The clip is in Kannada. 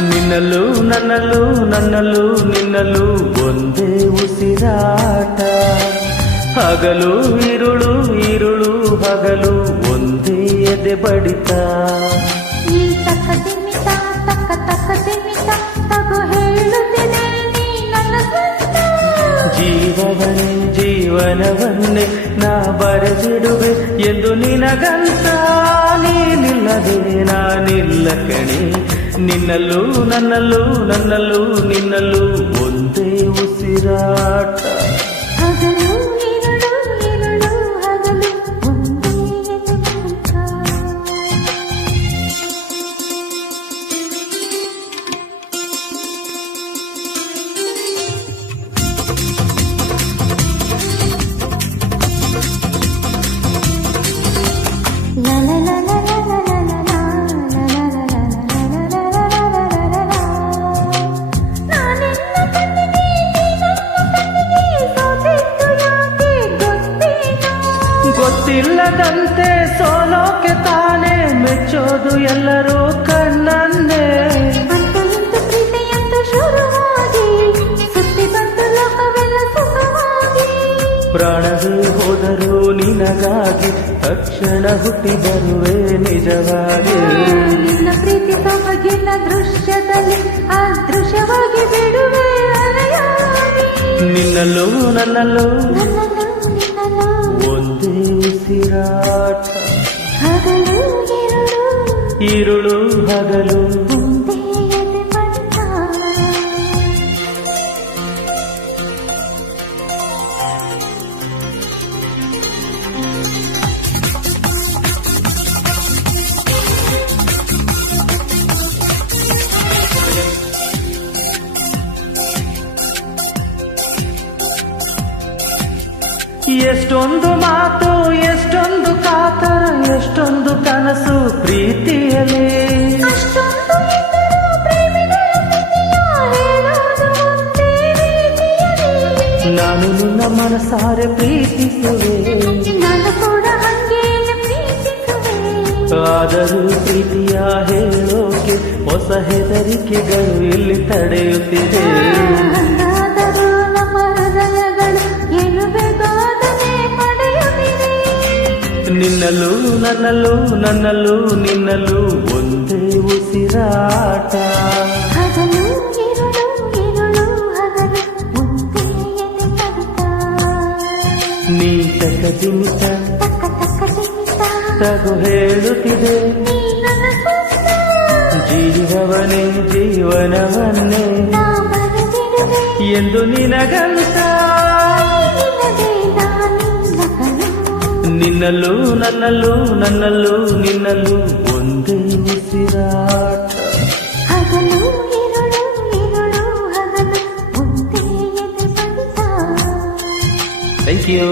ನಿನ್ನಲ್ಲೂ ನನ್ನಲ್ಲೂ ನನ್ನಲ್ಲೂ ನಿನ್ನಲ್ಲೂ ಒಂದೇ ಉಸಿರಾಟ. ಹಗಲು ಇರುಳು ಇರುಳು ಹಗಲು ಒಂದೇ ಎದೆ ಬಡಿತ. ಈ ತಕ್ಕ ದಿಮಿತ ತಕ್ಕ ತಕ್ಕ ದಿಮಿತ ತಗೋ ಹೇಳುತ್ತೇನೆ ನೀ ನನ್ನ ಸ್ವಂತ. ಜೀವವನ್ನೇ ಜೀವನವನ್ನೇ ನಾ ಬರೆದಿಡುವೆ ಎಂದು ನಿನಗಂತ. ನೀನಿಲ್ಲದೆ ನಾನಿಲ್ಲ ಕಣೆ. ನಿನ್ನಲ್ಲೂ ನನ್ನಲ್ಲೂ ನನ್ನಲ್ಲೂ ನಿನ್ನಲ್ಲೂ ಒಂದೇ ಉಸಿರಾಟ. ಹಗಲು ಇರುಳು ಇರುಳು ಹಗಲು ಒಂದೇ ಎದೆ ಬಡಿತ. La la la la la la la la la la la la la la la la la la la la. ನಾನೆನ್ನ ಕಣ್ಣಿಗೆ ನೀ ನನ್ನ ಕಣ್ಣಿಗೆ ಸೋತಿದ್ದು ಯಾಕೆ ಗೊತ್ತೇನೋ. ಗೊತ್ತಿಲ್ಲದಂತೆ ಸೋಲೋಕೆ ತಾನೇ ಮೆಚ್ಚೋದು ಎಲ್ಲರೂ ಕಣ್ಣನ್ನೇ. ಅಂತ ಇಂತು ಪ್ರೀತಿಯಂತೂ ಶುರುವಾಗಿ ಸುತ್ತಿ ಬಂತು ಲೋಕವೆಲ್ಲ ಸುಖವಾಗಿ. ಪ್ರಾಣವೇ ಹೋದರೂ ನಿನಗಾಗಿ ತಕ್ಷಣ ಹುಟ್ಟಿ ಬರುವೆ ನಿಜವಾಗಿ. ನಿನ್ನ ಪ್ರೀತಿ ಸೊಬಗಿನ ದೃಶ್ಯದಲ್ಲಿ ಅದೃಶ್ಯವಾಗಿ ಬಿಡುವೆ ಅಲೆಯಾಗಿ. ನಿನ್ನಲ್ಲೂ ನನ್ನಲ್ಲೂ ನನ್ನಲ್ಲೂ ನಿನ್ನಲ್ಲೂ ಒಂದೇ ಉಸಿರಾಟ. ಹಗಲು ಇರುಳು ಇರುಳು ಹಗಲು ಒಂದೇ ಎದೆ ಬಡಿತ. ಎಷ್ಟೊಂದು ಮಾತು ಎಷ್ಟೊಂದು ಕಾತರ ಎಷ್ಟೊಂದು ಕನಸು ಪ್ರೀತಿಯಲೇ. ಅಷ್ಟೊಂದು ಇದ್ದರೂ ಪ್ರೇಮಿಗಳ ಸ್ಥಿತಿಯ ಹೇಳೋದು ಒಂದೇ ರೀತಿಯಲ್ಲಿ. ನಾನು ನಿನ್ನ ಮನಸಾರೆ ಪ್ರೀತಿಸುವೆ. ನಾನು ಕೂಡ ಹಂಗೇನೆ ಪ್ರೀತಿಸುವೆ. ಆದರೂ ಪ್ರೀತಿಯ ಹೇಳೋಕೆ ಹೊಸ ಹೆದರಿಕೆಗಳು ಇಲ್ಲಿ ತಡೆಯುತ್ತಿದೆ. ಹಂಗಾದರೂ ನಮ್ಮ ಹೃದಯಗಳು ಏನು ಬೇಕಾದನೆ ಪಡೆಯುತ್ತಿವೆ. ನಿನ್ನಲ್ಲೂ ನನ್ನಲ್ಲೂ ನನ್ನಲ್ಲೂ ನಿನ್ನಲ್ಲೂ ಒಂದೇ ಉಸಿರಾಟ. ಹಗಲು ಇರುಳು ಇರುಳು ಹಗಲು ಒಂದೇ ಎದೆ ಬಡಿತ. ನೀ ತಕ್ಕ ದಿಮಿತ ತಕ್ಕ ತಕ್ಕ ದಿಮಿತ ತಗೋ ಹೇಳುತ್ತಿದೆ. ನೀ ನನ್ನ ಸ್ವಂತ. ಜೀವವನೇ ಜೀವನವನ್ನೇ ನಾ ಬರೆದಿಡುವೆ ಎಂದು ನಿನಗಂತ. ನಿನ್ನದೇ ನಾನಿಲ್ಲ ಕಣೋ. ನಿನ್ನಲ್ಲೂ ನನ್ನಲ್ಲೂ ನನ್ನಲ್ಲೂ ನಿನ್ನಲ್ಲೂ ಒಂದೇ ಉಸಿರಾಟ. ಹಗಲು ಇರುಳು ಇರುಳು ಹಗಲು ಒಂದೇ ಎದೆ ಬಡಿತ. Thank you.